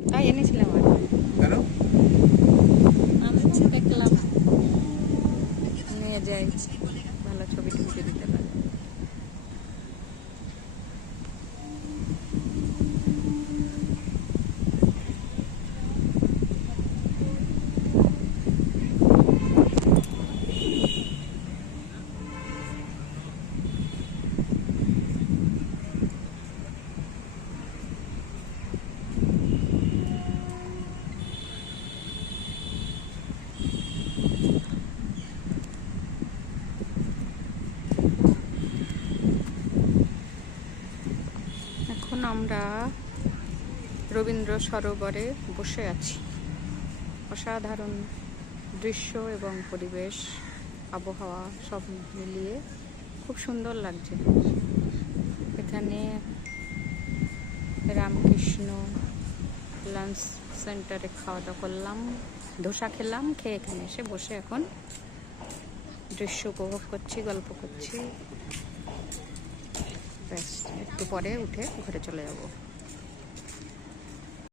তাই এনেছিলাম আর কেন? আমি ইচ্ছে দেখলাম নিয়ে যাই, ভালো ছবি টবি যদি দিতে পারে। এখন আমরা রবীন্দ্র সরোবরে বসে আছি। অসাধারণ দৃশ্য এবং পরিবেশ, আবহাওয়া সব মিলিয়ে খুব সুন্দর লাগছে। এখানে রামকৃষ্ণ লাঞ্চ সেন্টারে খাওয়া দাওয়া করলাম, ধোসা খেলাম, খেয়ে এখানে এসে বসে এখন দৃশ্য উপভোগ করছি, গল্প করছি। ব্যাস, একটু পরে উঠে ঘরে চলে যাব।